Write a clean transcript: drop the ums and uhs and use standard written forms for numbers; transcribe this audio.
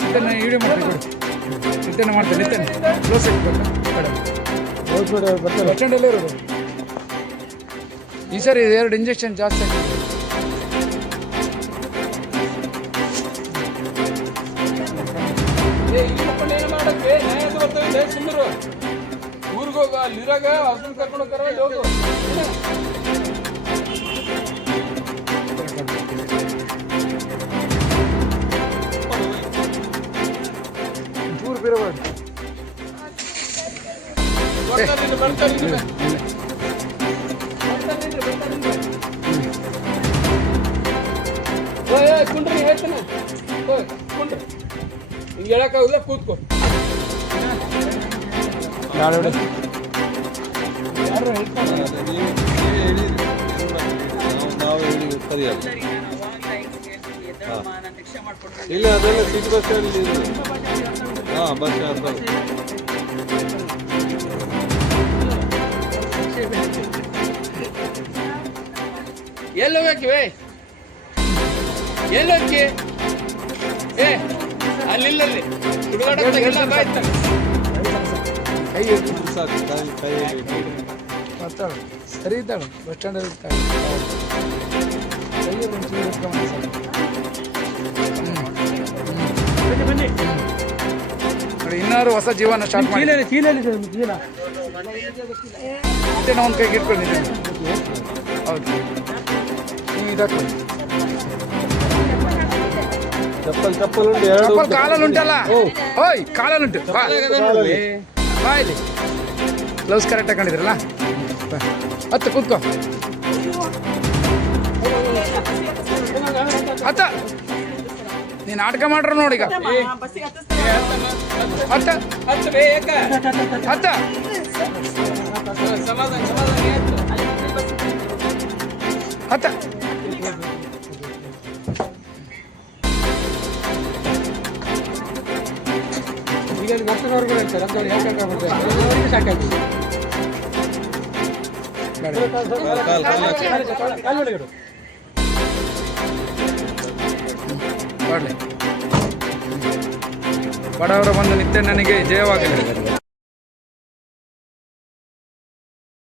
ನಿತ್ಯನ video ಮಾಡ್ತೀನಿ ನಿತ್ಯನ ಮಾಡ್ತೇನೆ ನಿತ್ಯನ close ಬರ್ತಾರೆ ಬಸ್ ಸ್ಟ್ಯಾಂಡಲ್ಲೇ ಇರೋದು. ಈ ಸರಿ 2 ಇಂಜೆಕ್ಷನ್ ಜಾಸ್ತಿ ಆಗ್ತದೆ. ಏನು ಮಾಡಕ್ಕೆ ನ್ಯಾಯದ ಬರ್ತವೆ ಸುಂದರು ಊರಿಗೆ ಹೋಗ ಅಲ್ಲಿರಾಗ ಅವ್ರನ್ನ ಕರ್ಕೊಂಡು ಹೋಗ್ತಾರ ಹೋಗು. ದೂರ ಬೇರೆ ಕುಂಡ್ರಿ ಹೇಳ್ತಾನೆ ಕುಂಡ್ರಿ ಹಿಂಗೆ ಹೇಳಕ್ಕಾಗಲ್ಲ ಕೂತ್ಕೊ. ಯಾರು ಹೇಳ್ತಾರೆ ಇಲ್ಲ ಅದೆಲ್ಲ ಸಿಟಿ ಬಸ್ ಸ್ಟ್ಯಾಂಡ್ ಹಾಂ ಬಸ್ ಸ್ಟ್ಯಾಂಡ್ ಎಲ್ಲೋಗಕ್ಕಿವೆ ಎಲ್ಲೋಕ್ಕಿ ಏ ಅಲ್ಲಿಲ್ಲಲ್ಲಿ ಸುಡುಗಾಡೆಲ್ಲ ಬಾಯ್ತಾರೆ ಕೈ ಸಾಕು ಕೈ ಮಾತಾಡು ಸರಿ ಇದ್ದಾಳು ಬಸ್ ಸ್ಟ್ಯಾಂಡಲ್ಲಿ ಇರ್ತಾಳೆ ಕೈಯಲ್ಲಿ ಒಂಚೂರು ಇಟ್ಕೊಂಡು ಬನ್ನಿ ನೋಡಿ ಇನ್ನಾರು ಹೊಸ ಜೀವನ ಸ್ಟಾರ್ಟ್ ಮಾಡಿ ಮತ್ತೆ ನಾವು ಒಂದು ಕೈಗೆ ಇಟ್ಕೊಂಡಿದ್ದೇನೆ. ಹೌದು ನೀವು ಇದಾಕೊಂಡು ಚಪ್ಪಲ್ ಉಂಟು ಎರಡು ಕಾಲಲ್ಲಿ ಉಂಟಲ್ಲ ಓಯ್ ಕಾಲಲ್ಲಿ ಉಂಟು ಬಾ ಇಲ್ಲಿ ಗ್ಲೌಸ್ ಕರೆಕ್ಟ್ ಹಾಕೊಂಡಿದ್ರಲ್ಲ ಹತ್ತು ಕೂತ್ಕೋ ಹತ್ತ ನೀನು ನಾಟಕ ಮಾಡ್ರು ನೋಡೀಗ ಹತ್ತ ಹತ್ತ ಹತ್ತ ಈಗ ನರ್ತಕವ್ರಿಗೂ ಹೇಳ್ತಾರೆ ಅಂತ ಯಾಕೆ ಸಾಕಾಗಿ ಬಡವರ ಬಂದು ನಿತ್ಯ ನನಗೆ ಜಯವಾಗಲಿ.